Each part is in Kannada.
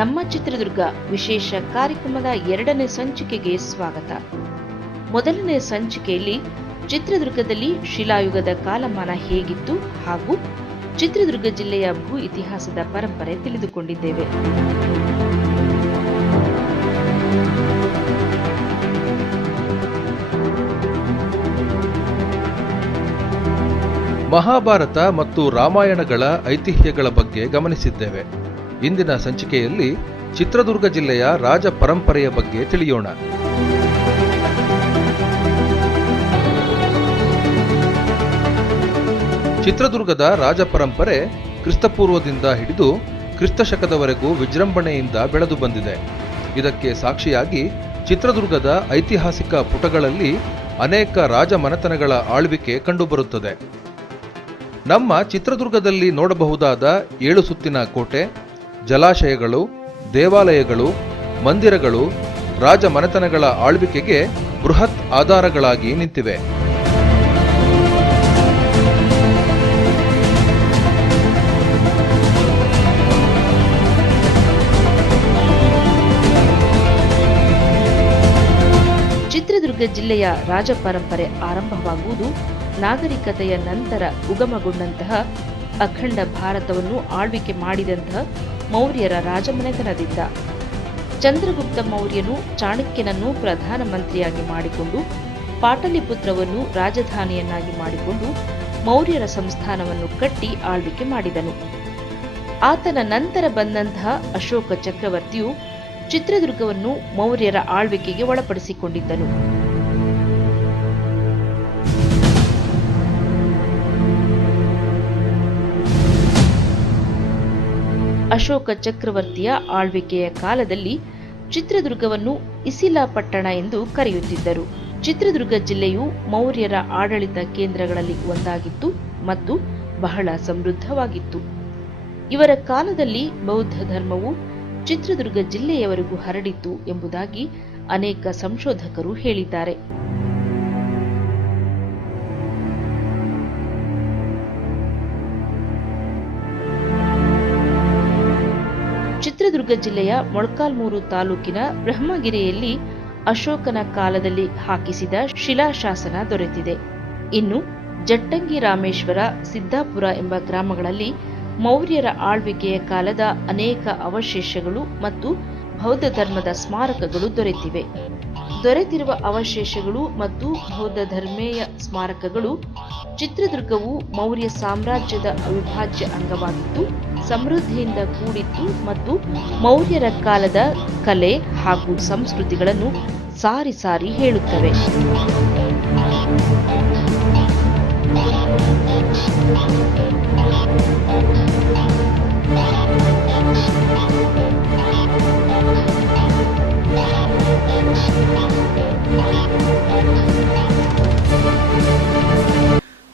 ನಮ್ಮ ಚಿತ್ರದುರ್ಗ ವಿಶೇಷ ಕಾರ್ಯಕ್ರಮದ 2ನೇ ಸಂಚಿಕೆಗೆ ಸ್ವಾಗತ. ಮೊದಲನೇ ಸಂಚಿಕೆಯಲ್ಲಿ ಚಿತ್ರದುರ್ಗದಲ್ಲಿ ಶಿಲಾಯುಗದ ಕಾಲಮಾನ ಹೇಗಿತ್ತು ಹಾಗೂ ಚಿತ್ರದುರ್ಗ ಜಿಲ್ಲೆಯ ಭೂ ಇತಿಹಾಸದ ಪರಂಪರೆ ತಿಳಿದುಕೊಂಡಿದ್ದೇವೆ. ಮಹಾಭಾರತ ಮತ್ತು ರಾಮಾಯಣಗಳ ಐತಿಹ್ಯಗಳ ಬಗ್ಗೆ ಗಮನಿಸಿದ್ದೇವೆ. ಇಂದಿನ ಸಂಚಿಕೆಯಲ್ಲಿ ಚಿತ್ರದುರ್ಗ ಜಿಲ್ಲೆಯ ರಾಜ ಪರಂಪರೆಯ ಬಗ್ಗೆ ತಿಳಿಯೋಣ. ಚಿತ್ರದುರ್ಗದ ರಾಜ ಪರಂಪರೆ ಕ್ರಿಸ್ತಪೂರ್ವದಿಂದ ಹಿಡಿದು ಕ್ರಿಸ್ತಶಕದವರೆಗೂ ವಿಜೃಂಭಣೆಯಿಂದ ಬೆಳೆದು ಬಂದಿದೆ. ಇದಕ್ಕೆ ಸಾಕ್ಷಿಯಾಗಿ ಚಿತ್ರದುರ್ಗದ ಐತಿಹಾಸಿಕ ಪುಟಗಳಲ್ಲಿ ಅನೇಕ ರಾಜ ಮನೆತನಗಳ ಆಳ್ವಿಕೆ ಕಂಡುಬರುತ್ತದೆ. ನಮ್ಮ ಚಿತ್ರದುರ್ಗದಲ್ಲಿ ನೋಡಬಹುದಾದ 7 ಸುತ್ತಿನ ಕೋಟೆ, ಜಲಾಶಯಗಳು, ದೇವಾಲಯಗಳು, ಮಂದಿರಗಳು ರಾಜ ಮನೆತನಗಳ ಆಳ್ವಿಕೆಗೆ ಬೃಹತ್ ಆಧಾರಗಳಾಗಿ ನಿಂತಿವೆ. ಚಿತ್ರದುರ್ಗ ಜಿಲ್ಲೆಯ ರಾಜ ಪರಂಪರೆ ಆರಂಭವಾಗುವುದು ನಾಗರಿಕತೆಯ ನಂತರ ಉಗಮಗೊಂಡಂತಹ ಅಖಂಡ ಭಾರತವನ್ನು ಆಳ್ವಿಕೆ ಮಾಡಿದಂತಹ ಮೌರ್ಯರ ರಾಜಮನೆತನದಿಂದ. ಚಂದ್ರಗುಪ್ತ ಮೌರ್ಯನು ಚಾಣಕ್ಯನನ್ನು ಪ್ರಧಾನಮಂತ್ರಿಯಾಗಿ ಮಾಡಿಕೊಂಡು ಪಾಟಲಿಪುತ್ರವನ್ನು ರಾಜಧಾನಿಯನ್ನಾಗಿ ಮಾಡಿಕೊಂಡು ಮೌರ್ಯರ ಸಂಸ್ಥಾನವನ್ನು ಕಟ್ಟಿ ಆಳ್ವಿಕೆ ಮಾಡಿದನು. ಆತನ ನಂತರ ಬಂದಂತಹ ಅಶೋಕ ಚಕ್ರವರ್ತಿಯು ಚಿತ್ರದುರ್ಗವನ್ನು ಮೌರ್ಯರ ಆಳ್ವಿಕೆಗೆ ಒಳಪಡಿಸಿಕೊಂಡಿದ್ದನು. ಅಶೋಕ ಚಕ್ರವರ್ತಿಯ ಆಳ್ವಿಕೆಯ ಕಾಲದಲ್ಲಿ ಚಿತ್ರದುರ್ಗವನ್ನು ಇಸಿಲಾ ಪಟ್ಟಣ ಎಂದು ಕರೆಯುತ್ತಿದ್ದರು. ಚಿತ್ರದುರ್ಗ ಜಿಲ್ಲೆಯು ಮೌರ್ಯರ ಆಡಳಿತ ಕೇಂದ್ರಗಳಲ್ಲಿ ಒಂದಾಗಿತ್ತು ಮತ್ತು ಬಹಳ ಸಮೃದ್ಧವಾಗಿತ್ತು. ಇವರ ಕಾಲದಲ್ಲಿ ಬೌದ್ಧ ಧರ್ಮವು ಚಿತ್ರದುರ್ಗ ಜಿಲ್ಲೆಯವರೆಗೂ ಹರಡಿತು ಎಂಬುದಾಗಿ ಅನೇಕ ಸಂಶೋಧಕರು ಹೇಳಿದ್ದಾರೆ. ಚಿತ್ರದುರ್ಗ ಜಿಲ್ಲೆಯ ಮೊಳಕಾಲ್ಮೂರು ತಾಲೂಕಿನ ಬ್ರಹ್ಮಗಿರಿಯಲ್ಲಿ ಅಶೋಕನ ಕಾಲದಲ್ಲಿ ಹಾಕಿಸಿದ ಶಿಲಾಶಾಸನ ದೊರೆತಿದೆ. ಇನ್ನು ಜಟ್ಟಂಗಿ ರಾಮೇಶ್ವರ, ಸಿದ್ದಾಪುರ ಎಂಬ ಗ್ರಾಮಗಳಲ್ಲಿ ಮೌರ್ಯರ ಆಳ್ವಿಕೆಯ ಕಾಲದ ಅನೇಕ ಅವಶೇಷಗಳು ಮತ್ತು ಬೌದ್ಧ ಧರ್ಮದ ಸ್ಮಾರಕಗಳು ದೊರೆತಿವೆ. ದೊರೆತಿರುವ ಅವಶೇಷಗಳು ಮತ್ತು ಬೌದ್ಧ ಧರ್ಮೀಯ ಸ್ಮಾರಕಗಳು ಚಿತ್ರದುರ್ಗವು ಮೌರ್ಯ ಸಾಮ್ರಾಜ್ಯದ ಅವಿಭಾಜ್ಯ ಅಂಗವಾಗಿತ್ತು, ಸಮೃದ್ಧಿಯಿಂದ ಕೂಡಿತ್ತು ಮತ್ತು ಮೌರ್ಯರ ಕಾಲದ ಕಲೆ ಹಾಗೂ ಸಂಸ್ಕೃತಿಗಳನ್ನು ಸಾರಿ ಸಾರಿ ಹೇಳುತ್ತವೆ.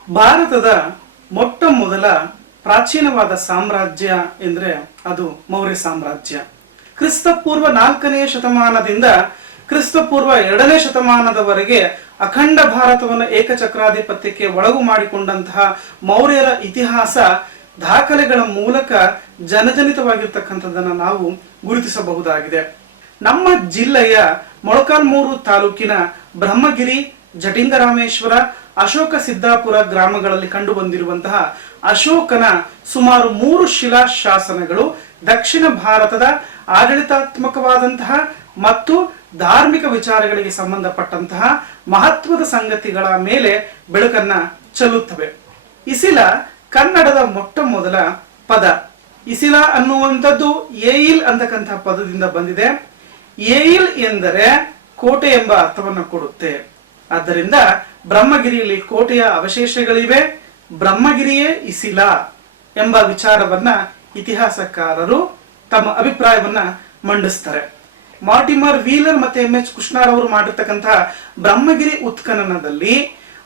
ಭಾರತದ ಮೊಟ್ಟ ಮೊದಲ ಪ್ರಾಚೀನವಾದ ಸಾಮ್ರಾಜ್ಯ ಎಂದರೆ ಅದು ಮೌರ್ಯ ಸಾಮ್ರಾಜ್ಯ. ಕ್ರಿಸ್ತಪೂರ್ವ 4ನೇ ಶತಮಾನದಿಂದ ಕ್ರಿಸ್ತಪೂರ್ವ 2ನೇ ಶತಮಾನದವರೆಗೆ ಅಖಂಡ ಭಾರತವನ್ನು ಏಕಚಕ್ರಾಧಿಪತ್ಯಕ್ಕೆ ಒಳಗು ಮಾಡಿಕೊಂಡಂತಹ ಮೌರ್ಯರ ಇತಿಹಾಸ ದಾಖಲೆಗಳ ಮೂಲಕ ಜನಜನಿತವಾಗಿರ್ತಕ್ಕಂಥದ್ದನ್ನು ನಾವು ಗುರುತಿಸಬಹುದಾಗಿದೆ. ನಮ್ಮ ಜಿಲ್ಲೆಯ ಮೊಳಕಾಲ್ಮೂರು ತಾಲೂಕಿನ ಬ್ರಹ್ಮಗಿರಿ, ಜಟಿಂಗರಾಮೇಶ್ವರ, ಅಶೋಕ ಸಿದ್ದಾಪುರ ಗ್ರಾಮಗಳಲ್ಲಿ ಕಂಡು ಬಂದಿರುವಂತಹ ಅಶೋಕನ ಸುಮಾರು 3 ಶಿಲಾಶಾಸನಗಳು ದಕ್ಷಿಣ ಭಾರತದ ಆಡಳಿತಾತ್ಮಕವಾದಂತಹ ಮತ್ತು ಧಾರ್ಮಿಕ ವಿಚಾರಗಳಿಗೆ ಸಂಬಂಧಪಟ್ಟಂತಹ ಮಹತ್ವದ ಸಂಗತಿಗಳ ಮೇಲೆ ಬೆಳಕನ್ನ ಚೆಲ್ಲುತ್ತವೆ. ಇಸಿಲಾ ಕನ್ನಡದ ಮೊಟ್ಟ ಮೊದಲ ಪದ. ಇಸಿಲಾ ಅನ್ನುವಂಥದ್ದು ಏಯಿಲ್ ಅಂತಕ್ಕಂತಹ ಪದದಿಂದ ಬಂದಿದೆ. ಏಯಿಲ್ ಎಂದರೆ ಕೋಟೆ ಎಂಬ ಅರ್ಥವನ್ನು ಕೊಡುತ್ತೆ. ಆದ್ದರಿಂದ ಬ್ರಹ್ಮಗಿರಿಯಲ್ಲಿ ಕೋಟೆಯ ಅವಶೇಷಗಳಿವೆ, ಬ್ರಹ್ಮಗಿರಿಯೇ ಇಸಿಲಾ ಎಂಬ ವಿಚಾರವನ್ನ ಇತಿಹಾಸಕಾರರು ತಮ್ಮ ಅಭಿಪ್ರಾಯವನ್ನ ಮಂಡಿಸ್ತಾರೆ. ಮಾರ್ಟಿಮರ್ ವೀಲರ್ ಮತ್ತೆ MH ಕೃಷ್ಣಾರ್ ಅವರು ಮಾಡಿರ್ತಕ್ಕಂತಹ ಬ್ರಹ್ಮಗಿರಿ ಉತ್ಖನನದಲ್ಲಿ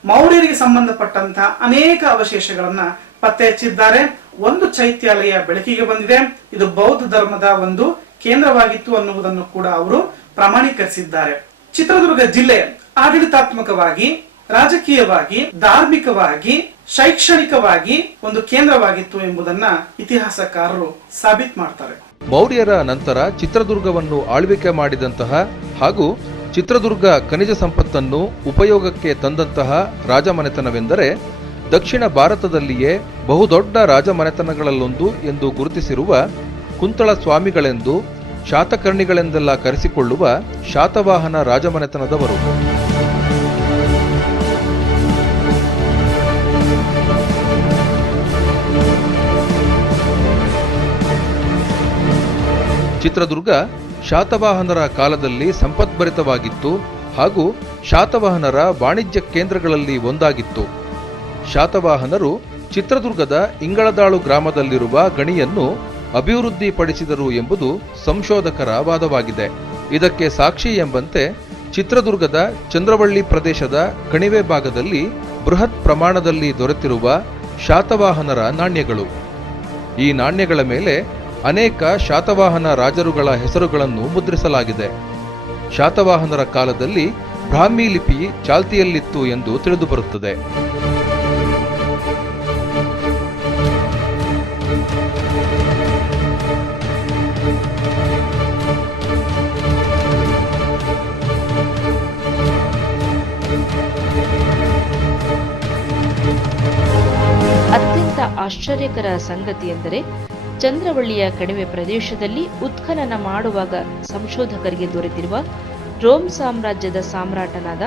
ಮೌರ್ಯರಿಗೆ ಸಂಬಂಧಪಟ್ಟಂತಹ ಅನೇಕ ಅವಶೇಷಗಳನ್ನ ಪತ್ತೆ ಹಚ್ಚಿದ್ದಾರೆ. ಒಂದು ಚೈತ್ಯಾಲಯ ಬೆಳಕಿಗೆ ಬಂದಿದೆ. ಇದು ಬೌದ್ಧ ಧರ್ಮದ ಒಂದು ಕೇಂದ್ರವಾಗಿತ್ತು ಅನ್ನುವುದನ್ನು ಕೂಡ ಅವರು ಪ್ರಮಾಣೀಕರಿಸಿದ್ದಾರೆ. ಚಿತ್ರದುರ್ಗ ಜಿಲ್ಲೆ ಆಡಳಿತಾತ್ಮಕವಾಗಿ, ರಾಜಕೀಯವಾಗಿ, ಧಾರ್ಮಿಕವಾಗಿ, ಶೈಕ್ಷಣಿಕವಾಗಿ ಒಂದು ಕೇಂದ್ರವಾಗಿತ್ತು ಎಂಬುದನ್ನ ಇತಿಹಾಸಕಾರರು ಸಾಬೀತು ಮಾಡ್ತಾರೆ. ಮೌರ್ಯರ ನಂತರ ಚಿತ್ರದುರ್ಗವನ್ನು ಆಳ್ವಿಕೆ ಮಾಡಿದಂತಹ ಹಾಗೂ ಚಿತ್ರದುರ್ಗ ಖನಿಜ ಸಂಪತ್ತನ್ನು ಉಪಯೋಗಕ್ಕೆ ತಂದಂತಹ ರಾಜಮನೆತನವೆಂದರೆ ದಕ್ಷಿಣ ಭಾರತದಲ್ಲಿಯೇ ಬಹುದೊಡ್ಡ ರಾಜಮನೆತನಗಳಲ್ಲೊಂದು ಎಂದು ಗುರುತಿಸಿರುವ ಕುಂತಳ ಸ್ವಾಮಿಗಳೆಂದು ಶಾತಕರ್ಣಿಗಳೆಂದೆಲ್ಲ ಕರೆಸಿಕೊಳ್ಳುವ ಶಾತವಾಹನ ರಾಜಮನೆತನದವರು. ಚಿತ್ರದುರ್ಗ ಶಾತವಾಹನರ ಕಾಲದಲ್ಲಿ ಸಂಪದ್ಭರಿತವಾಗಿತ್ತು ಹಾಗೂ ಶಾತವಾಹನರ ವಾಣಿಜ್ಯ ಕೇಂದ್ರಗಳಲ್ಲಿ ಒಂದಾಗಿತ್ತು. ಶಾತವಾಹನರು ಚಿತ್ರದುರ್ಗದ ಇಂಗಳದಾಳು ಗ್ರಾಮದಲ್ಲಿರುವ ಗಣಿಯನ್ನು ಅಭಿವೃದ್ಧಿಪಡಿಸಿದರು ಎಂಬುದು ಸಂಶೋಧಕರ ವಾದವಾಗಿದೆ. ಇದಕ್ಕೆ ಸಾಕ್ಷಿ ಎಂಬಂತೆ ಚಿತ್ರದುರ್ಗದ ಚಂದ್ರವಳ್ಳಿ ಪ್ರದೇಶದ ಕಣಿವೆ ಭಾಗದಲ್ಲಿ ಬೃಹತ್ ಪ್ರಮಾಣದಲ್ಲಿ ದೊರೆತಿರುವ ಶಾತವಾಹನರ ನಾಣ್ಯಗಳು. ಈ ನಾಣ್ಯಗಳ ಮೇಲೆ ಅನೇಕ ಶಾತವಾಹನ ರಾಜರುಗಳ ಹೆಸರುಗಳನ್ನು ಮುದ್ರಿಸಲಾಗಿದೆ. ಶಾತವಾಹನರ ಕಾಲದಲ್ಲಿ ಬ್ರಾಹ್ಮಿ ಲಿಪಿ ಚಾಲ್ತಿಯಲ್ಲಿತ್ತು ಎಂದು ತಿಳಿದುಬರುತ್ತದೆ. ಅತ್ಯಂತ ಆಶ್ಚರ್ಯಕರ ಸಂಗತಿ ಎಂದರೆ ಚಂದ್ರವಳ್ಳಿಯ ಕಣಿವೆ ಪ್ರದೇಶದಲ್ಲಿ ಉತ್ಖನನ ಮಾಡುವಾಗ ಸಂಶೋಧಕರಿಗೆ ದೊರೆತಿರುವ ರೋಮ್ ಸಾಮ್ರಾಜ್ಯದ ಸಾಮ್ರಾಟನಾದ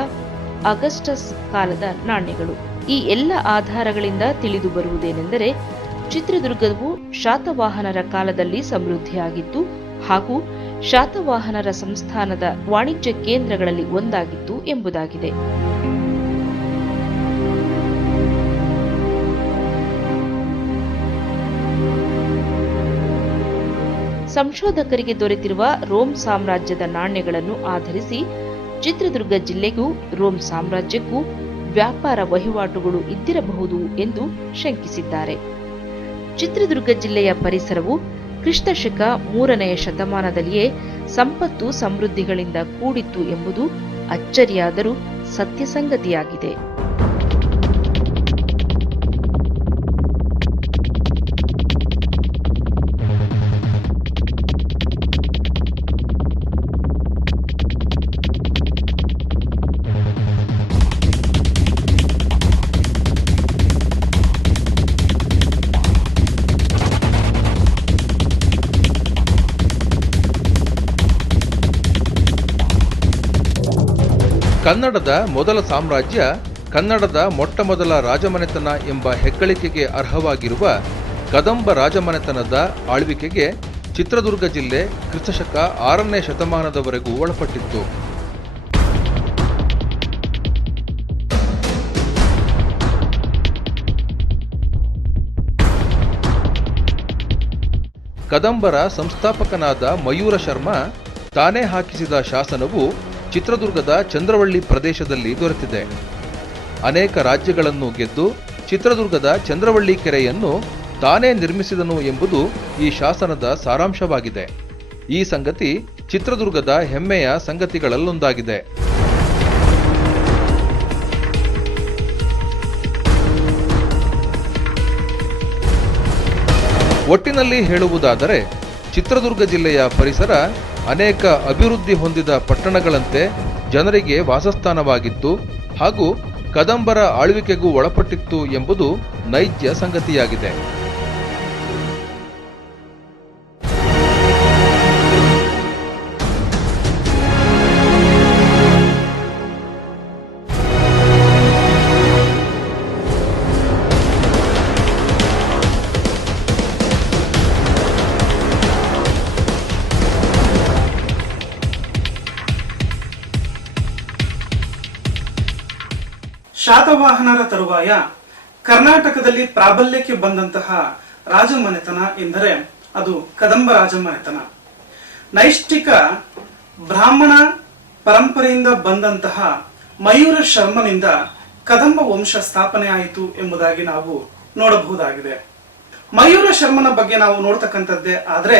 ಅಗಸ್ಟಸ್ ಕಾಲದ ನಾಣ್ಯಗಳು. ಈ ಎಲ್ಲ ಆಧಾರಗಳಿಂದ ತಿಳಿದು ಬರುವುದೇನೆಂದರೆ ಚಿತ್ರದುರ್ಗವು ಶಾತವಾಹನರ ಕಾಲದಲ್ಲಿ ಸಮೃದ್ಧಿಯಾಗಿತ್ತು ಹಾಗೂ ಶಾತವಾಹನರ ಸಂಸ್ಥಾನದ ವಾಣಿಜ್ಯ ಕೇಂದ್ರಗಳಲ್ಲಿ ಒಂದಾಗಿತ್ತು ಎಂಬುದಾಗಿದೆ. ಸಂಶೋಧಕರಿಗೆ ದೊರೆತಿರುವ ರೋಮ್ ಸಾಮ್ರಾಜ್ಯದ ನಾಣ್ಯಗಳನ್ನು ಆಧರಿಸಿ ಚಿತ್ರದುರ್ಗ ಜಿಲ್ಲೆಗೂ ರೋಮ್ ಸಾಮ್ರಾಜ್ಯಕ್ಕೂ ವ್ಯಾಪಾರ ವಹಿವಾಟುಗಳು ಇದ್ದಿರಬಹುದು ಎಂದು ಶಂಕಿಸಿದ್ದಾರೆ. ಚಿತ್ರದುರ್ಗ ಜಿಲ್ಲೆಯ ಪರಿಸರವು ಕ್ರಿಸ್ತಶಕ 3ನೇ ಶತಮಾನದಲ್ಲಿಯೇ ಸಂಪತ್ತು ಸಮೃದ್ಧಿಗಳಿಂದ ಕೂಡಿತ್ತು ಎಂಬುದು ಅಚ್ಚರಿಯಾದರೂ ಸತ್ಯ ಸಂಗತಿಯಾಗಿದೆ. ಕನ್ನಡದ ಮೊದಲ ಸಾಮ್ರಾಜ್ಯ, ಕನ್ನಡದ ಮೊಟ್ಟಮೊದಲ ರಾಜಮನೆತನ ಎಂಬ ಹೆಗ್ಗಳಿಕೆಗೆ ಅರ್ಹವಾಗಿರುವ ಕದಂಬ ರಾಜಮನೆತನದ ಆಳ್ವಿಕೆಗೆ ಚಿತ್ರದುರ್ಗ ಜಿಲ್ಲೆ ಕ್ರಿಸ್ತಶಕ 6ನೇ ಶತಮಾನದವರೆಗೂ ಒಳಪಟ್ಟಿತ್ತು. ಕದಂಬರ ಸಂಸ್ಥಾಪಕನಾದ ಮಯೂರ ಶರ್ಮ ತಾನೇ ಹಾಕಿಸಿದ ಶಾಸನವು ಚಿತ್ರದುರ್ಗದ ಚಂದ್ರವಳ್ಳಿ ಪ್ರದೇಶದಲ್ಲಿ ದೊರೆತಿದೆ. ಅನೇಕ ರಾಜ್ಯಗಳನ್ನು ಗೆದ್ದು ಚಿತ್ರದುರ್ಗದ ಚಂದ್ರವಳ್ಳಿ ಕೆರೆಯನ್ನು ತಾನೇ ನಿರ್ಮಿಸಿದನು ಎಂಬುದು ಈ ಶಾಸನದ ಸಾರಾಂಶವಾಗಿದೆ. ಈ ಸಂಗತಿ ಚಿತ್ರದುರ್ಗದ ಹೆಮ್ಮೆಯ ಸಂಗತಿಗಳಲ್ಲೊಂದಾಗಿದೆ. ಒಟ್ಟಿನಲ್ಲಿ ಹೇಳುವುದಾದರೆ ಚಿತ್ರದುರ್ಗ ಜಿಲ್ಲೆಯ ಪರಿಸರ ಅನೇಕ ಅಭಿವೃದ್ಧಿ ಹೊಂದಿದ ಪಟ್ಟಣಗಳಂತೆ ಜನರಿಗೆ ವಾಸಸ್ಥಾನವಾಗಿತ್ತು ಹಾಗೂ ಕದಂಬರ ಆಳ್ವಿಕೆಗೂ ಒಳಪಟ್ಟಿತ್ತು ಎಂಬುದು ನೈಜ ಸಂಗತಿಯಾಗಿದೆ. ಶಾತವಾಹನರ ತರುವಾಯ ಕರ್ನಾಟಕದಲ್ಲಿ ಪ್ರಾಬಲ್ಯಕ್ಕೆ ಬಂದಂತಹ ರಾಜಮನೆತನ ಎಂದರೆ ಅದು ಕದಂಬ ರಾಜಮನೆತನ. ನೈಷ್ಠಿಕ ಬ್ರಾಹ್ಮಣ ಪರಂಪರೆಯಿಂದ ಬಂದಂತಹ ಮಯೂರ ಶರ್ಮನಿಂದ ಕದಂಬ ವಂಶ ಸ್ಥಾಪನೆ ಆಯಿತು ಎಂಬುದಾಗಿ ನಾವು ನೋಡಬಹುದಾಗಿದೆ. ಮಯೂರ ಶರ್ಮನ ಬಗ್ಗೆ ನಾವು ನೋಡ್ತಕ್ಕಂಥದ್ದೇ ಆದ್ರೆ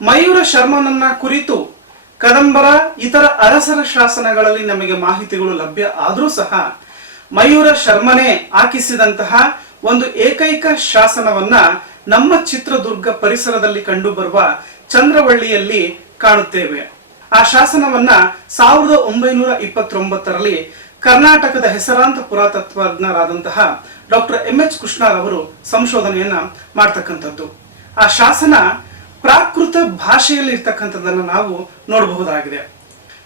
ಮಯೂರ ಶರ್ಮನನ್ನ ಕುರಿತು ಕದಂಬರ ಇತರ ಅರಸರ ಶಾಸನಗಳಲ್ಲಿ ನಮಗೆ ಮಾಹಿತಿಗಳು ಲಭ್ಯ ಆದರೂ ಸಹ ಮಯೂರ ಶರ್ಮನೇ ಹಾಕಿಸಿದಂತಹ ಒಂದು ಏಕೈಕ ಶಾಸನವನ್ನ ನಮ್ಮ ಚಿತ್ರದುರ್ಗ ಪರಿಸರದಲ್ಲಿ ಕಂಡುಬರುವ ಚಂದ್ರವಳ್ಳಿಯಲ್ಲಿ ಕಾಣುತ್ತೇವೆ. ಆ ಶಾಸನವನ್ನ 1929ರಲ್ಲಿ ಕರ್ನಾಟಕದ ಹೆಸರಾಂತ ಪುರಾತತ್ವಜ್ಞರಾದಂತಹ ಡಾಕ್ಟರ್ ಎಂ.ಎಚ್. ಕೃಷ್ಣಾರ್ ಅವರು ಸಂಶೋಧನೆಯನ್ನ ಮಾಡ್ತಕ್ಕಂಥದ್ದು. ಆ ಶಾಸನ ಪ್ರಾಕೃತ ಭಾಷೆಯಲ್ಲಿ ಇರ್ತಕ್ಕಂಥದ್ದನ್ನ ನಾವು ನೋಡಬಹುದಾಗಿದೆ.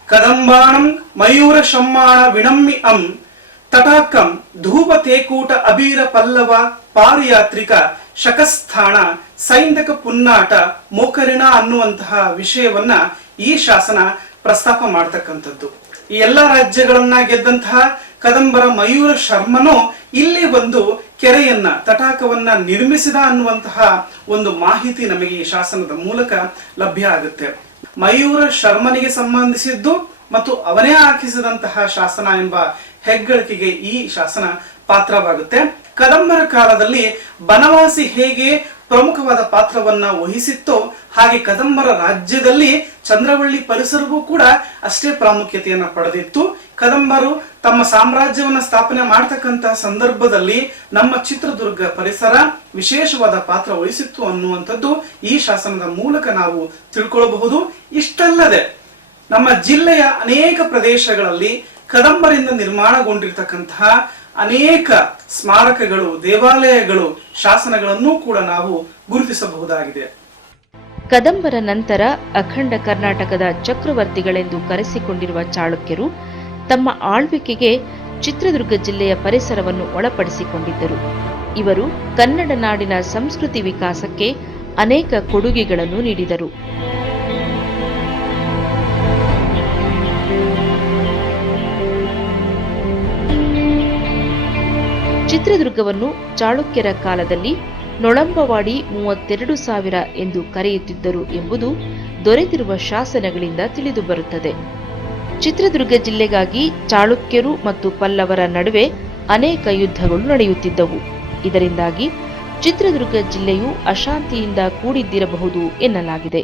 ಕದಂಬಾಣಂ ಮಯೂರ ಶಮ್ಮಾಣ ವಿಣಮ್ಮಿ ಅಂ ತಟಾಕಂ ಧೂಪ ತೇಕೂಟ ಅಬೀರ ಪಲ್ಲವ ಪಾರಿಯಾತ್ರಿಕ ಶಕಸ್ಥಾಣ ಸೈಂಧಕ ಪುನ್ನಾಟ ಮೋಕರಿಣ ಅನ್ನುವಂತಹ ವಿಷಯವನ್ನ ಈ ಶಾಸನ ಪ್ರಸ್ತಾಪ ಮಾಡ್ತಕ್ಕಂಥದ್ದು. ಈ ಎಲ್ಲಾ ರಾಜ್ಯಗಳನ್ನ ಗೆದ್ದಂತಹ ಕದಂಬರ ಮಯೂರ ಶರ್ಮನು ಇಲ್ಲಿ ಬಂದು ಕೆರೆಯನ್ನ ತಟಾಕವನ್ನ ನಿರ್ಮಿಸಿದ ಅನ್ನುವಂತಹ ಒಂದು ಮಾಹಿತಿ ನಮಗೆ ಈ ಶಾಸನದ ಮೂಲಕ ಲಭ್ಯ ಆಗುತ್ತೆ. ಮಯೂರ ಶರ್ಮನಿಗೆ ಸಂಬಂಧಿಸಿದ್ದು ಮತ್ತು ಅವನೇ ಹಾಕಿಸಿದಂತಹ ಶಾಸನ ಎಂಬ ಹೆಗ್ಗಳಿಕೆಗೆ ಈ ಶಾಸನ ಪಾತ್ರವಾಗುತ್ತೆ. ಕದಂಬರ ಕಾಲದಲ್ಲಿ ಬನವಾಸಿ ಹೇಗೆ ಪ್ರಮುಖವಾದ ಪಾತ್ರವನ್ನ ವಹಿಸಿತ್ತೋ ಹಾಗೆ ಕದಂಬರ ರಾಜ್ಯದಲ್ಲಿ ಚಂದ್ರವಳ್ಳಿ ಪರಿಸರವೂ ಕೂಡ ಅಷ್ಟೇ ಪ್ರಾಮುಖ್ಯತೆಯನ್ನ ಪಡೆದಿತ್ತು. ಕದಂಬರು ತಮ್ಮ ಸಾಮ್ರಾಜ್ಯವನ್ನ ಸ್ಥಾಪನೆ ಮಾಡತಕ್ಕಂತಹ ಸಂದರ್ಭದಲ್ಲಿ ನಮ್ಮ ಚಿತ್ರದುರ್ಗ ಪರಿಸರ ವಿಶೇಷವಾದ ಪಾತ್ರ ವಹಿಸಿತ್ತು ಅನ್ನುವಂಥದ್ದು ಈ ಶಾಸನದ ಮೂಲಕ ನಾವು ತಿಳ್ಕೊಳ್ಳಬಹುದು. ಇಷ್ಟಲ್ಲದೆ ನಮ್ಮ ಜಿಲ್ಲೆಯ ಅನೇಕ ಪ್ರದೇಶಗಳಲ್ಲಿ ಕದಂಬರಿಂದ ನಿರ್ಮಾಣಗೊಂಡಿರ್ತಕ್ಕಂತಹ ಅನೇಕ ಸ್ಮಾರಕಗಳು, ದೇವಾಲಯಗಳು, ಶಾಸನಗಳನ್ನು ಕೂಡ ನಾವು ಗುರುತಿಸಬಹುದಾಗಿದೆ. ಕದಂಬರ ನಂತರ ಅಖಂಡ ಕರ್ನಾಟಕದ ಚಕ್ರವರ್ತಿಗಳೆಂದು ಕರೆಸಿಕೊಂಡಿರುವ ಚಾಳುಕ್ಯರು ತಮ್ಮ ಆಳ್ವಿಕೆಗೆ ಚಿತ್ರದುರ್ಗ ಜಿಲ್ಲೆಯ ಪರಿಸರವನ್ನು ಒಳಪಡಿಸಿಕೊಂಡಿದ್ದರು. ಇವರು ಕನ್ನಡ ನಾಡಿನ ಸಂಸ್ಕೃತಿ ವಿಕಾಸಕ್ಕೆ ಅನೇಕ ಕೊಡುಗೆಗಳನ್ನು ನೀಡಿದರು. ಚಿತ್ರದುರ್ಗವನ್ನು ಚಾಳುಕ್ಯರ ಕಾಲದಲ್ಲಿ ನೊಳಂಬವಾಡಿ 32,000 ಎಂದು ಕರೆಯುತ್ತಿದ್ದರು ಎಂಬುದು ದೊರೆತಿರುವ ಶಾಸನಗಳಿಂದ ತಿಳಿದುಬರುತ್ತದೆ. ಚಿತ್ರದುರ್ಗ ಜಿಲ್ಲೆಗಾಗಿ ಚಾಳುಕ್ಯರು ಮತ್ತು ಪಲ್ಲವರ ನಡುವೆ ಅನೇಕ ಯುದ್ಧಗಳು ನಡೆಯುತ್ತಿದ್ದವು. ಇದರಿಂದಾಗಿ ಚಿತ್ರದುರ್ಗ ಜಿಲ್ಲೆಯು ಅಶಾಂತಿಯಿಂದ ಕೂಡಿದ್ದಿರಬಹುದು ಎನ್ನಲಾಗಿದೆ.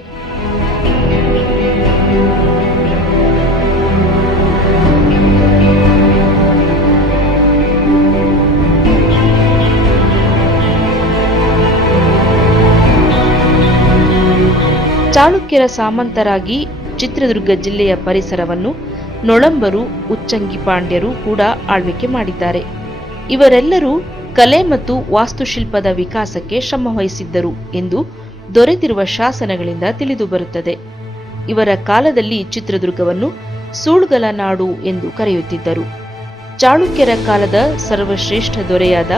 ಚಾಳುಕ್ಯರ ಸಾಮಂತರಾಗಿ ಚಿತ್ರದುರ್ಗ ಜಿಲ್ಲೆಯ ಪರಿಸರವನ್ನು ನೊಳಂಬರು, ಉಚ್ಚಂಗಿ ಪಾಂಡ್ಯರು ಕೂಡ ಆಳ್ವಿಕೆ ಮಾಡಿದ್ದಾರೆ. ಇವರೆಲ್ಲರೂ ಕಲೆ ಮತ್ತು ವಾಸ್ತುಶಿಲ್ಪದ ವಿಕಾಸಕ್ಕೆ ಶ್ರಮವಹಿಸಿದ್ದರು ಎಂದು ದೊರೆತಿರುವ ಶಾಸನಗಳಿಂದ ತಿಳಿದುಬರುತ್ತದೆ. ಇವರ ಕಾಲದಲ್ಲಿ ಚಿತ್ರದುರ್ಗವನ್ನು ಸೂಳ್ಗಲ ನಾಡು ಎಂದು ಕರೆಯುತ್ತಿದ್ದರು. ಚಾಳುಕ್ಯರ ಕಾಲದ ಸರ್ವಶ್ರೇಷ್ಠ ದೊರೆಯಾದ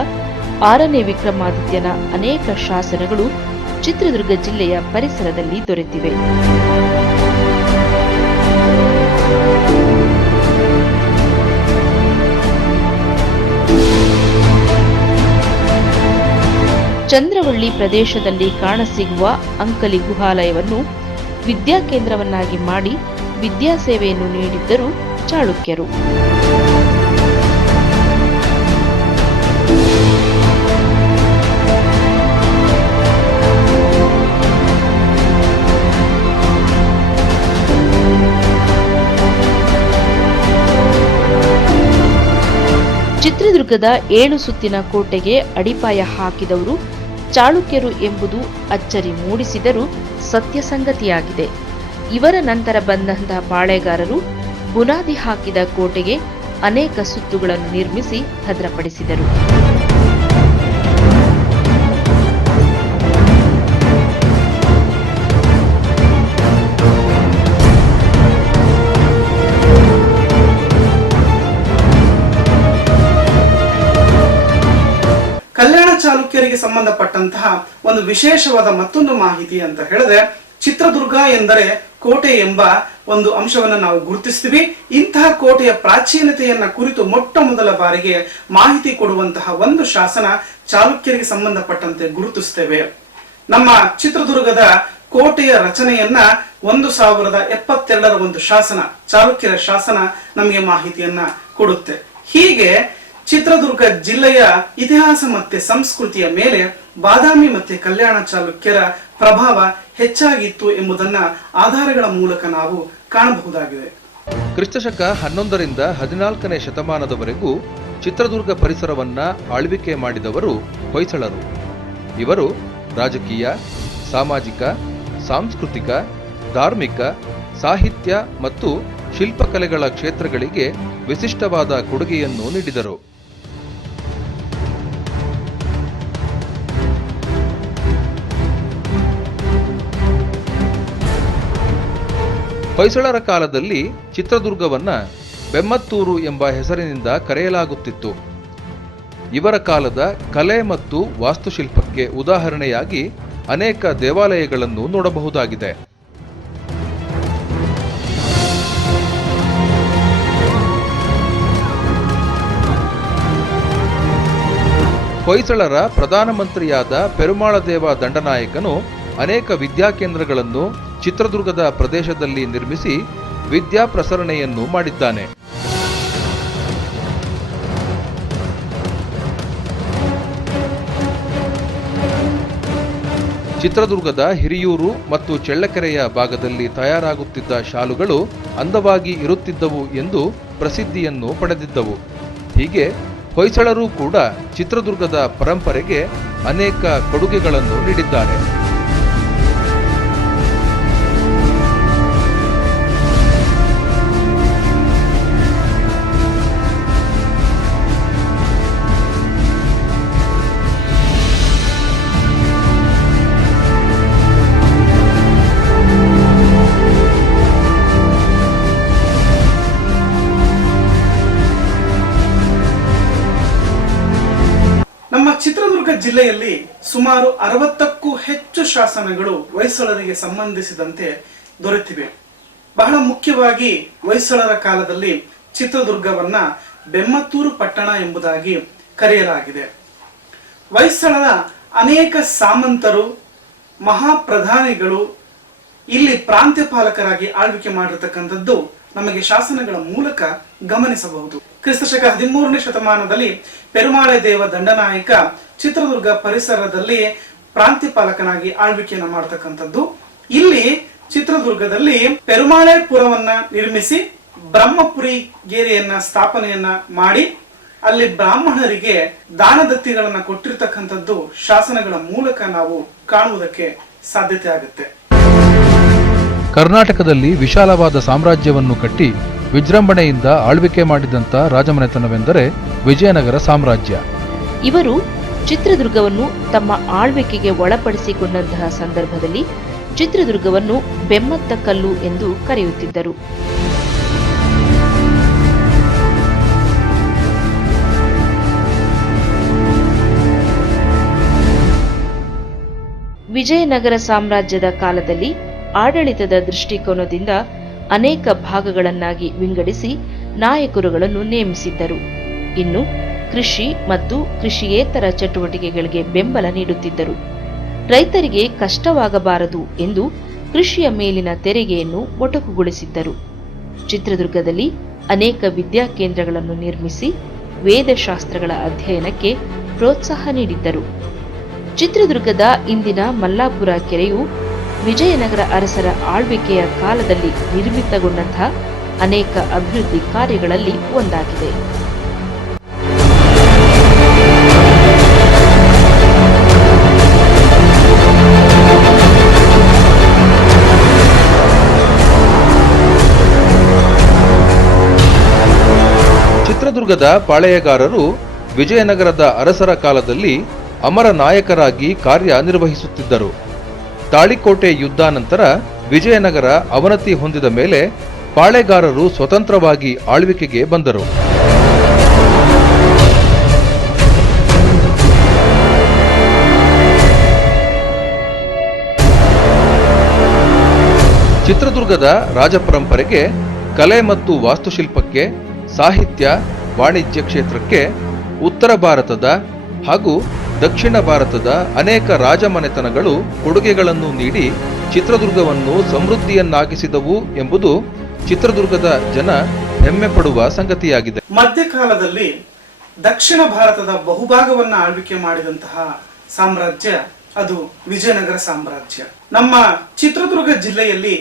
6ನೇ ವಿಕ್ರಮಾದಿತ್ಯನ ಅನೇಕ ಶಾಸನಗಳು ಚಿತ್ರದುರ್ಗ ಜಿಲ್ಲೆಯ ಪರಿಸರದಲ್ಲಿ ದೊರೆತಿವೆ. ಚಂದ್ರವಳ್ಳಿ ಪ್ರದೇಶದಲ್ಲಿ ಕಾಣಸಿಗುವ ಅಂಕಲಿ ಗುಹಾಲಯವನ್ನು ವಿದ್ಯಾಕೇಂದ್ರವನ್ನಾಗಿ ಮಾಡಿ ವಿದ್ಯಾಸೇವೆಯನ್ನು ನೀಡಿದ್ದರು ಚಾಳುಕ್ಯರು. ಚಿತ್ರದುರ್ಗದ 7 ಸುತ್ತಿನ ಕೋಟೆಗೆ ಅಡಿಪಾಯ ಹಾಕಿದವರು ಚಾಳುಕ್ಯರು ಎಂಬುದು ಅಚ್ಚರಿ ಮೂಡಿಸಿದರೂ ಸತ್ಯ ಸಂಗತಿಯಾಗಿದೆ. ಇವರ ನಂತರ ಬಂದಂತಹ ಪಾಳೆಗಾರರು ಬುನಾದಿ ಹಾಕಿದ ಕೋಟೆಗೆ ಅನೇಕ ಸುತ್ತುಗಳನ್ನು ನಿರ್ಮಿಸಿ ಭದ್ರಪಡಿಸಿದರು. ಕಲ್ಯಾಣ ಚಾಲುಕ್ಯರಿಗೆ ಸಂಬಂಧಪಟ್ಟಂತಹ ಒಂದು ವಿಶೇಷವಾದ ಮತ್ತೊಂದು ಮಾಹಿತಿ ಅಂತ ಹೇಳಿದ್ರೆ, ಚಿತ್ರದುರ್ಗ ಎಂದರೆ ಕೋಟೆ ಎಂಬ ಒಂದು ಅಂಶವನ್ನು ನಾವು ಗುರುತಿಸ್ತೀವಿ. ಇಂತಹ ಕೋಟೆಯ ಪ್ರಾಚೀನತೆಯನ್ನ ಕುರಿತು ಮೊಟ್ಟ ಮೊದಲ ಬಾರಿಗೆ ಮಾಹಿತಿ ಕೊಡುವಂತಹ ಒಂದು ಶಾಸನ ಚಾಲುಕ್ಯರಿಗೆ ಸಂಬಂಧಪಟ್ಟಂತೆ ಗುರುತಿಸ್ತೇವೆ. ನಮ್ಮ ಚಿತ್ರದುರ್ಗದ ಕೋಟೆಯ ರಚನೆಯನ್ನ 1072ರ ಒಂದು ಶಾಸನ, ಚಾಲುಕ್ಯರ ಶಾಸನ ನಮಗೆ ಮಾಹಿತಿಯನ್ನ ಕೊಡುತ್ತೆ. ಹೀಗೆ ಚಿತ್ರದುರ್ಗ ಜಿಲ್ಲೆಯ ಇತಿಹಾಸ ಮತ್ತೆ ಸಂಸ್ಕೃತಿಯ ಮೇಲೆ ಬಾದಾಮಿ ಮತ್ತೆ ಕಲ್ಯಾಣ ಚಾಲುಕ್ಯರ ಪ್ರಭಾವ ಹೆಚ್ಚಾಗಿತ್ತು ಎಂಬುದನ್ನ ಆಧಾರಗಳ ಮೂಲಕ ನಾವು ಕಾಣಬಹುದಾಗಿದೆ. ಕ್ರಿಸ್ತಶಕ 11ರಿಂದ 14ನೇ ಶತಮಾನದವರೆಗೂ ಚಿತ್ರದುರ್ಗ ಪರಿಸರವನ್ನ ಆಳ್ವಿಕೆ ಮಾಡಿದವರು ಹೊಯ್ಸಳರು. ಇವರು ರಾಜಕೀಯ, ಸಾಮಾಜಿಕ, ಸಾಂಸ್ಕೃತಿಕ, ಧಾರ್ಮಿಕ, ಸಾಹಿತ್ಯ ಮತ್ತು ಶಿಲ್ಪಕಲೆಗಳ ಕ್ಷೇತ್ರಗಳಿಗೆ ವಿಶಿಷ್ಟವಾದ ಕೊಡುಗೆಯನ್ನು ನೀಡಿದರು. ಹೊಯ್ಸಳರ ಕಾಲದಲ್ಲಿ ಚಿತ್ರದುರ್ಗವನ್ನ ಬೆಮ್ಮತ್ತೂರು ಎಂಬ ಹೆಸರಿನಿಂದ ಕರೆಯಲಾಗುತ್ತಿತ್ತು. ಇವರ ಕಾಲದ ಕಲೆ ಮತ್ತು ವಾಸ್ತುಶಿಲ್ಪಕ್ಕೆ ಉದಾಹರಣೆಯಾಗಿ ಅನೇಕ ದೇವಾಲಯಗಳನ್ನು ನೋಡಬಹುದಾಗಿದೆ. ಹೊಯ್ಸಳರ ಪ್ರಧಾನಮಂತ್ರಿಯಾದ ಪೆರುಮಾಳದೇವ ದಂಡನಾಯಕನು ಅನೇಕ ವಿದ್ಯಾಕೇಂದ್ರಗಳನ್ನು ಚಿತ್ರದುರ್ಗದ ಪ್ರದೇಶದಲ್ಲಿ ನಿರ್ಮಿಸಿ ವಿದ್ಯಾ ಪ್ರಸರಣೆಯನ್ನು ಮಾಡಿದ್ದಾನೆ. ಚಿತ್ರದುರ್ಗದ ಹಿರಿಯೂರು ಮತ್ತು ಚಳ್ಳಕೆರೆಯ ಭಾಗದಲ್ಲಿ ತಯಾರಾಗುತ್ತಿದ್ದ ಶಾಲುಗಳು ಅಂದವಾಗಿ ಇರುತ್ತಿದ್ದವು ಎಂದು ಪ್ರಸಿದ್ಧಿಯನ್ನು ಪಡೆದಿದ್ದವು. ಹೀಗೆ ಹೊಯ್ಸಳರು ಕೂಡ ಚಿತ್ರದುರ್ಗದ ಪರಂಪರೆಗೆ ಅನೇಕ ಕೊಡುಗೆಗಳನ್ನು ನೀಡಿದ್ದಾರೆ. ನಮ್ಮ ಚಿತ್ರದುರ್ಗ ಜಿಲ್ಲೆಯಲ್ಲಿ ಸುಮಾರು 60ಕ್ಕೂ ಹೆಚ್ಚು ಶಾಸನಗಳು ಹೊಯ್ಸಳರಿಗೆ ಸಂಬಂಧಿಸಿದಂತೆ ದೊರೆತಿವೆ. ಬಹಳ ಮುಖ್ಯವಾಗಿ ಹೊಯ್ಸಳರ ಕಾಲದಲ್ಲಿ ಚಿತ್ರದುರ್ಗವನ್ನ ಬೆಮ್ಮತ್ತೂರು ಪಟ್ಟಣ ಎಂಬುದಾಗಿ ಕರೆಯಲಾಗಿದೆ. ಹೊಯ್ಸಳರ ಅನೇಕ ಸಾಮಂತರು, ಮಹಾಪ್ರಧಾನಿಗಳು ಇಲ್ಲಿ ಪ್ರಾಂತ್ಯಪಾಲಕರಾಗಿ ಆಳ್ವಿಕೆ ಮಾಡಿರತಕ್ಕಂಥದ್ದು ನಮಗೆ ಶಾಸನಗಳ ಮೂಲಕ ಗಮನಿಸಬಹುದು. ಕ್ರಿಸ್ತಶಕ 13ನೇ ಶತಮಾನದಲ್ಲಿ ಪೆರುಮಾಳೆ ದೇವ ದಂಡನಾಯಕ ಚಿತ್ರದುರ್ಗ ಪರಿಸರದಲ್ಲಿ ಪ್ರಾಂತ್ಯಪಾಲಕನಾಗಿ ಆಳ್ವಿಕೆಯನ್ನು ಮಾಡತಕ್ಕಂಥದ್ದು. ಇಲ್ಲಿ ಚಿತ್ರದುರ್ಗದಲ್ಲಿ ಪೆರುಮಾಳೆ ಪುರವನ್ನ ನಿರ್ಮಿಸಿ ಬ್ರಹ್ಮಪುರಿ ಗೇರಿಯನ್ನ ಸ್ಥಾಪನೆಯನ್ನ ಮಾಡಿ ಅಲ್ಲಿ ಬ್ರಾಹ್ಮಣರಿಗೆ ದಾನದತ್ತಿಗಳನ್ನ ಕೊಟ್ಟಿರ್ತಕ್ಕಂಥದ್ದು ಶಾಸನಗಳ ಮೂಲಕ ನಾವು ಕಾಣುವುದಕ್ಕೆ ಸಾಧ್ಯತೆ ಆಗುತ್ತೆ. ಕರ್ನಾಟಕದಲ್ಲಿ ವಿಶಾಲವಾದ ಸಾಮ್ರಾಜ್ಯವನ್ನು ಕಟ್ಟಿ ವಿಜೃಂಭಣೆಯಿಂದ ಆಳ್ವಿಕೆ ಮಾಡಿದಂಥ ರಾಜಮನೆತನವೆಂದರೆ ವಿಜಯನಗರ ಸಾಮ್ರಾಜ್ಯ. ಇವರು ಚಿತ್ರದುರ್ಗವನ್ನು ತಮ್ಮ ಆಳ್ವಿಕೆಗೆ ಒಳಪಡಿಸಿಕೊಂಡಂತಹ ಸಂದರ್ಭದಲ್ಲಿ ಚಿತ್ರದುರ್ಗವನ್ನು ಬೆಮ್ಮತ್ತ ಕಲ್ಲು ಎಂದು ಕರೆಯುತ್ತಿದ್ದರು. ವಿಜಯನಗರ ಸಾಮ್ರಾಜ್ಯದ ಕಾಲದಲ್ಲಿ ಆಡಳಿತದ ದೃಷ್ಟಿಕೋನದಿಂದ ಅನೇಕ ಭಾಗಗಳನ್ನಾಗಿ ವಿಂಗಡಿಸಿ ನಾಯಕರುಗಳನ್ನು ನೇಮಿಸಿದ್ದರು. ಇನ್ನು ಕೃಷಿ ಮತ್ತು ಕೃಷಿಯೇತರ ಚಟುವಟಿಕೆಗಳಿಗೆ ಬೆಂಬಲ ನೀಡುತ್ತಿದ್ದರು. ರೈತರಿಗೆ ಕಷ್ಟವಾಗಬಾರದು ಎಂದು ಕೃಷಿಯ ಮೇಲಿನ ತೆರಿಗೆಯನ್ನು ಮೊಟಕುಗೊಳಿಸಿದ್ದರು. ಚಿತ್ರದುರ್ಗದಲ್ಲಿ ಅನೇಕ ವಿದ್ಯಾಕೇಂದ್ರಗಳನ್ನು ನಿರ್ಮಿಸಿ ವೇದಶಾಸ್ತ್ರಗಳ ಅಧ್ಯಯನಕ್ಕೆ ಪ್ರೋತ್ಸಾಹ ನೀಡಿದ್ದರು. ಚಿತ್ರದುರ್ಗದ ಇಂದಿನ ಮಲ್ಲಾಪುರ ಕೆರೆಯು ವಿಜಯನಗರ ಅರಸರ ಆಳ್ವಿಕೆಯ ಕಾಲದಲ್ಲಿ ನಿರ್ಮಿತಗೊಂಡಂತಹ ಅನೇಕ ಅಭಿವೃದ್ಧಿ ಕಾರ್ಯಗಳಲ್ಲಿ ಒಂದಾಗಿದೆ. ಚಿತ್ರದುರ್ಗದ ಪಾಳೆಯಗಾರರು ವಿಜಯನಗರದ ಅರಸರ ಕಾಲದಲ್ಲಿ ಅಮರ ನಾಯಕರಾಗಿ ಕಾರ್ಯನಿರ್ವಹಿಸುತ್ತಿದ್ದರು. ತಾಳಿಕೋಟೆ ಯುದ್ಧ ನಂತರ ವಿಜಯನಗರ ಅವನತಿ ಹೊಂದಿದ ಮೇಲೆ ಪಾಳೆಗಾರರು ಸ್ವತಂತ್ರವಾಗಿ ಆಳ್ವಿಕೆಗೆ ಬಂದರು. ಚಿತ್ರದುರ್ಗದ ರಾಜಪರಂಪರೆಗೆ, ಕಲೆ ಮತ್ತು ವಾಸ್ತುಶಿಲ್ಪಕ್ಕೆ, ಸಾಹಿತ್ಯ, ವಾಣಿಜ್ಯ ಕ್ಷೇತ್ರಕ್ಕೆ ಉತ್ತರ ಭಾರತದ ಹಾಗೂ ದಕ್ಷಿಣ ಭಾರತದ ಅನೇಕ ರಾಜಮನೆತನಗಳು ಕೊಡುಗೆಗಳನ್ನು ನೀಡಿ ಚಿತ್ರದುರ್ಗವನ್ನು ಸಮೃದ್ಧಿಯನ್ನಾಗಿಸಿದವು ಎಂಬುದು ಚಿತ್ರದುರ್ಗದ ಜನ ಹೆಮ್ಮೆ ಪಡುವ ಸಂಗತಿಯಾಗಿದೆ. ಮಧ್ಯಕಾಲದಲ್ಲಿ ದಕ್ಷಿಣ ಭಾರತದ ಬಹುಭಾಗವನ್ನ ಆಳ್ವಿಕೆ ಮಾಡಿದಂತಹ ಸಾಮ್ರಾಜ್ಯ ಅದು ವಿಜಯನಗರ ಸಾಮ್ರಾಜ್ಯ. ನಮ್ಮ ಚಿತ್ರದುರ್ಗ ಜಿಲ್ಲೆಯಲ್ಲಿ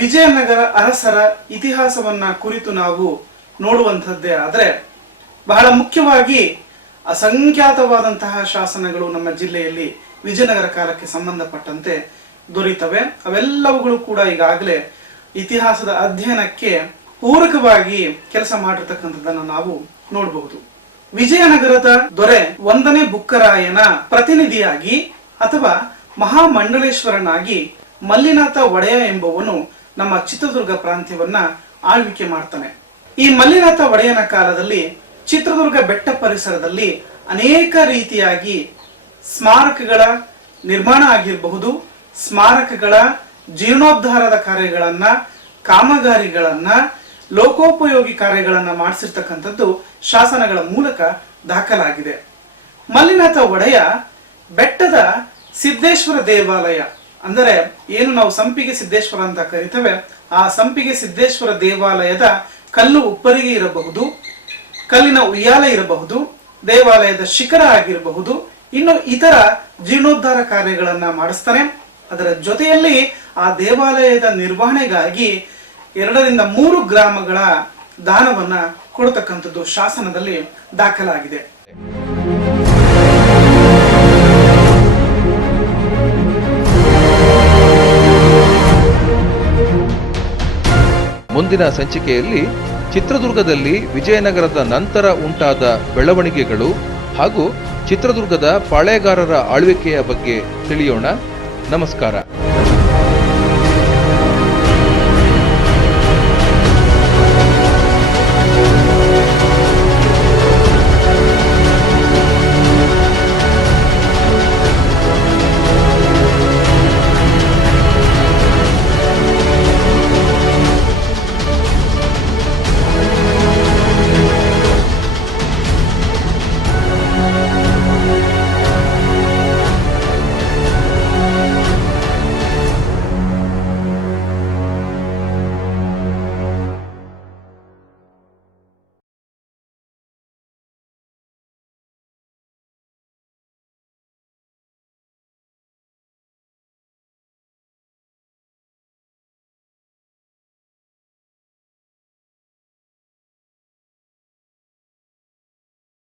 ವಿಜಯನಗರ ಅರಸರ ಇತಿಹಾಸವನ್ನ ಕುರಿತು ನಾವು ನೋಡುವಂಥದ್ದೇ ಆದರೆ ಬಹಳ ಮುಖ್ಯವಾಗಿ ಅಸಂಖ್ಯಾತವಾದಂತಹ ಶಾಸನಗಳು ನಮ್ಮ ಜಿಲ್ಲೆಯಲ್ಲಿ ವಿಜಯನಗರ ಕಾಲಕ್ಕೆ ಸಂಬಂಧಪಟ್ಟಂತೆ ದೊರೀತವೆ. ಅವೆಲ್ಲವುಗಳು ಕೂಡ ಈಗಾಗಲೇ ಇತಿಹಾಸದ ಅಧ್ಯಯನಕ್ಕೆ ಪೂರಕವಾಗಿ ಕೆಲಸ ಮಾಡಿರ್ತಕ್ಕಂಥದ್ದನ್ನು ನಾವು ನೋಡಬಹುದು. ವಿಜಯನಗರದ ದೊರೆ 1ನೇ ಬುಕ್ಕರಾಯನ ಪ್ರತಿನಿಧಿಯಾಗಿ ಅಥವಾ ಮಹಾಮಂಡಲೇಶ್ವರನಾಗಿ ಮಲ್ಲಿನಾಥ ಒಡೆಯ ಎಂಬುವನು ನಮ್ಮ ಚಿತ್ರದುರ್ಗ ಪ್ರಾಂತ್ಯವನ್ನ ಆಳ್ವಿಕೆ ಮಾಡ್ತಾನೆ. ಈ ಮಲ್ಲಿನಾಥ ಒಡೆಯನ ಕಾಲದಲ್ಲಿ ಚಿತ್ರದುರ್ಗ ಬೆಟ್ಟ ಪರಿಸರದಲ್ಲಿ ಅನೇಕ ರೀತಿಯಾಗಿ ಸ್ಮಾರಕಗಳ ನಿರ್ಮಾಣ ಆಗಿರಬಹುದು, ಸ್ಮಾರಕಗಳ ಜೀರ್ಣೋದ್ಧಾರದ ಕಾರ್ಯಗಳನ್ನ, ಕಾಮಗಾರಿಗಳನ್ನ, ಲೋಕೋಪಯೋಗಿ ಕಾರ್ಯಗಳನ್ನ ಮಾಡಿಸಿರ್ತಕ್ಕಂಥದ್ದು ಶಾಸನಗಳ ಮೂಲಕ ದಾಖಲಾಗಿದೆ. ಮಲ್ಲಿನಾಥ ಒಡೆಯ ಬೆಟ್ಟದ ಸಿದ್ದೇಶ್ವರ ದೇವಾಲಯ ಅಂದರೆ ಏನು ನಾವು ಸಂಪಿಗೆ ಸಿದ್ದೇಶ್ವರ ಅಂತ ಕರಿತೇವೆ, ಆ ಸಂಪಿಗೆ ಸಿದ್ದೇಶ್ವರ ದೇವಾಲಯದ ಕಲ್ಲು ಉಪ್ಪರಿಗೆ ಇರಬಹುದು, ಕಲ್ಲಿನ ಉಯ್ಯಾಲೆ ಇರಬಹುದು, ದೇವಾಲಯದ ಶಿಖರ ಆಗಿರಬಹುದು, ಇನ್ನು ಇತರ ಜೀರ್ಣೋದ್ಧಾರ ಕಾರ್ಯಗಳನ್ನ ಮಾಡಿಸ್ತಾನೆ. ಅದರ ಜೊತೆಯಲ್ಲಿ ಆ ದೇವಾಲಯದ ನಿರ್ವಹಣೆಗಾಗಿ 2ರಿಂದ 3 ಗ್ರಾಮಗಳ ದಾನವನ್ನ ಕೊಡತಕ್ಕಂಥದ್ದು ಶಾಸನದಲ್ಲಿ ದಾಖಲಾಗಿದೆ. ಮುಂದಿನ ಸಂಚಿಕೆಯಲ್ಲಿ ಚಿತ್ರದುರ್ಗದಲ್ಲಿ ವಿಜಯನಗರದ ನಂತರ ಉಂಟಾದ ಬೆಳವಣಿಗೆಗಳು ಹಾಗೂ ಚಿತ್ರದುರ್ಗದ ಪಾಳೆಗಾರರ ಆಳ್ವಿಕೆಯ ಬಗ್ಗೆ ತಿಳಿಯೋಣ. ನಮಸ್ಕಾರ.